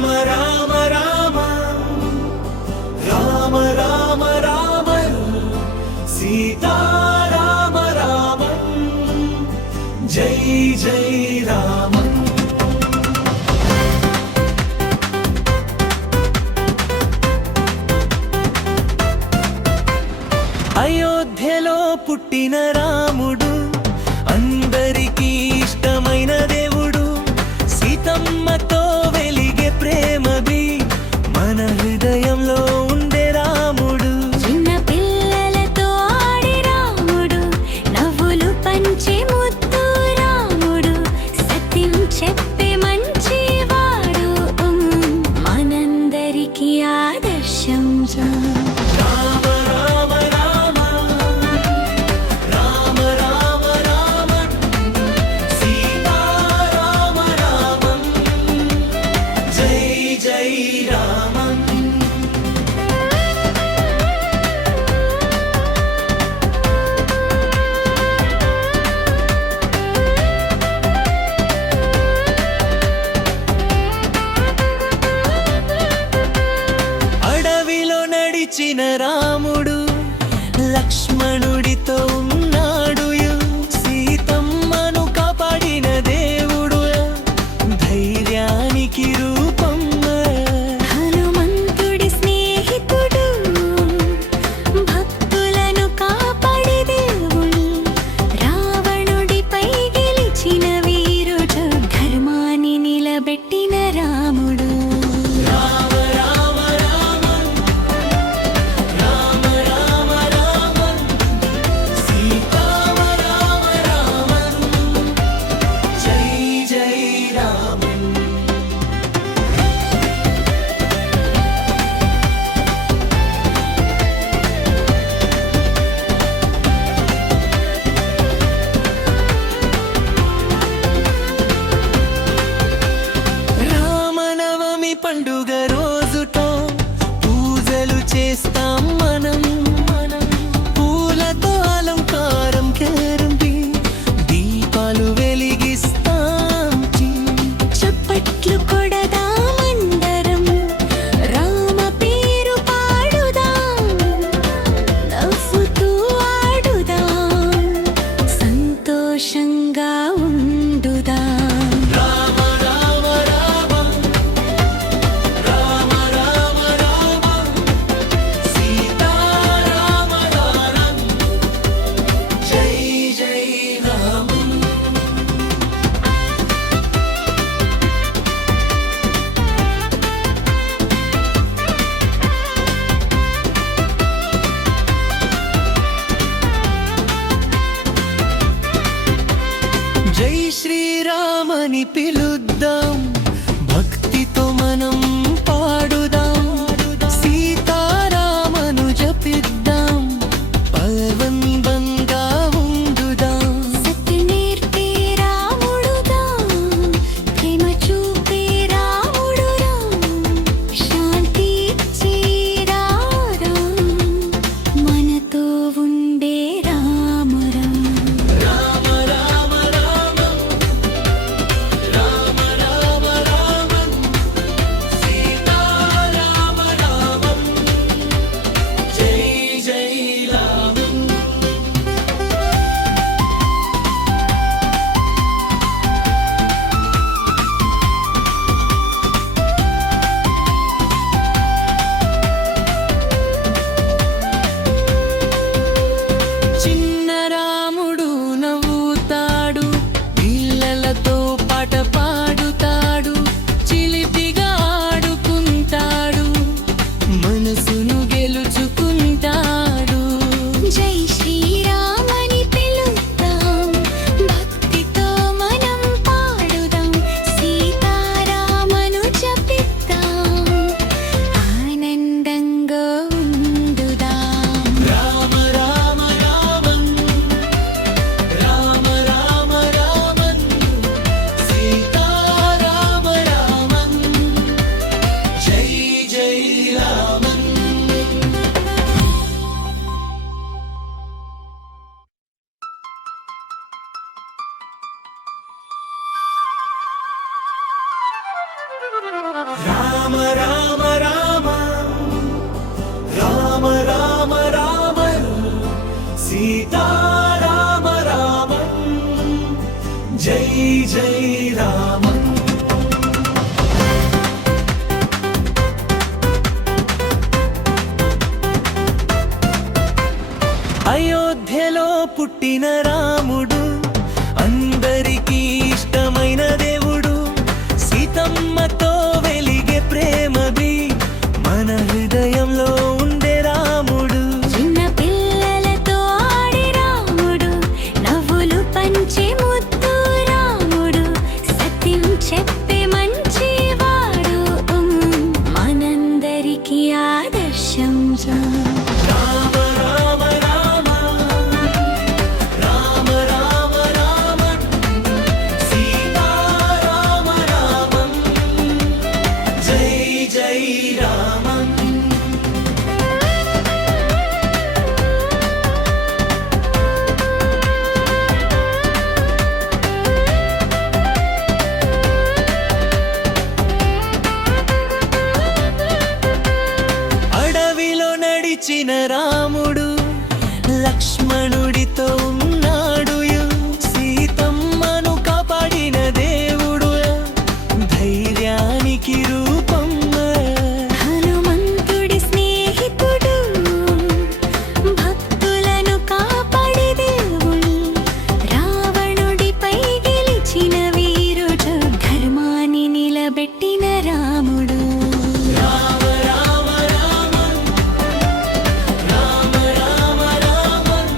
రామ రామ రామ రామ రామ సీతారామ రామ జై జై రామ. అయోధ్యలో పుట్టిన రాముడు అందరికీ ఇష్టమైన దేవుడు. సీతమ్మతో వెలిగే ప్రేమది మన హృదయంలో ఉండే రాముడు. చిన్న పిల్లలతో ఆడే రాముడు, నవ్వులు పంచే ముద్దు రాముడు, సత్యం చెప్పే మంచివాడు, మనందరికీ ఆదర్శం. రామ రామ రామ రామ రామ రామ సీతారామ రామం జై జై రామం. అడవిలో నడిచిన రాముడు లక్ష్మణుడితో ఉన్నాడు. సీతమ్మను కాపాడిన దేవుడు ధైర్యానికి రూపం. హనుమంతుడి స్నేహితుడు, భక్తులను కాపాడే దేవుడు, రావణుడిపై గెలిచిన వీరుడు, ధర్మాన్ని నిలబెట్టిన రాముడు. రామ రామ రామ రామ రామ రామ సీతామ రామ రామం జై జై రామం. రామనవమి పండుగ రోజుతో పూజలు చేస్తాం మనం. పూలతో అలంకారం కేరంపి దీపాలు వెలిగిస్తాం. చప్పట్లు కొడదామందరం, రామ పేరు పాడుదాం, నవ్వుతూ ఆడుదాం, సంతోషంగా ఉండుదాం. రామ రామ రామ రామ రామ రామ సీతారామ రామం జై జై రామం. జై శ్రీరామని పిలుద్దాం, భక్తితో మనం పాడుదాం, సీతారామను జపిద్దాం, పల్వంబంగా ఉండుదాం. సత్య నేర్పే రాముడుగా, ప్రేమ చూపే రాముడురా, శాంతి ఇచ్చే రారా, మనతో ఉండే రామురా. రామ రామ రామ రామ రామ సీతారామ రామం జై జై రామం. అయోధ్యలో పుట్టిన రాముడు అందరికీ ఇష్టమైన దేవుడు. సీతమ్మతో వెలిగే ప్రేమది మన హృదయంలో ఉండే రాముడు. చిన్న పిల్లలతో ఆడే రాముడు, నవ్వులు పంచే ముద్దు రాముడు, సత్యం చెప్పే మంచివాడు, మనందరికీ ఆదర్శం. రామ రామ రామ రామ రామ రామం సీతారామ రామం జై జై రామం. అడవిలో నడిచిన రాముడు లక్ష్మణుడితో ఉన్నాడు. సీతమ్మను కాపాడిన దేవుడు ధైర్యానికి రూపం. హనుమంతుడి స్నేహితుడు, భక్తులను కాపాడే దేవుడు, రావణుడిపై గెలిచిన వీరుడు, ధర్మాన్ని నిలబెట్టిన రాముడు. రామ రామ రామం రామ రామ రామం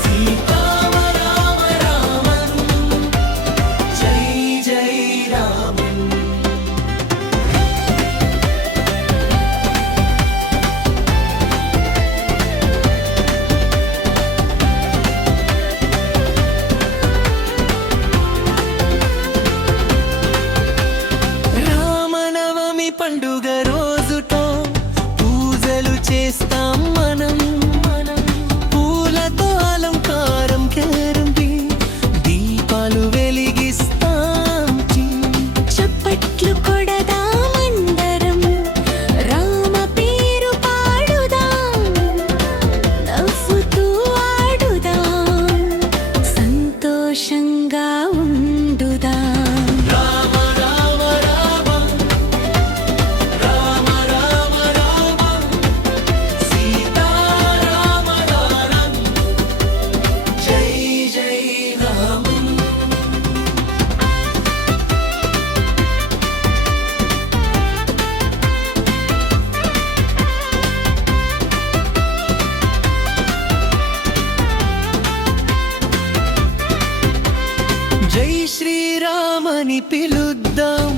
సీతామ రామ రామం జై జై రామం. రామనవమి పండుగ రోజుతో పూజలు చేస్తాం మనం. పూలతో అలంకారం కేరండి దీపాలు వెలిగిస్తాం. చప్పట్లు కొడదామందరం, రామ పేరు పాడుదాం, నవ్వుతూ ఆడుదాం, సంతోషంగా ఉండుదాం. రామ రామ రామం రామ రామ రామం సీతారామ రామం జై జై రామం. జై శ్రీరామని పిలుద్దాం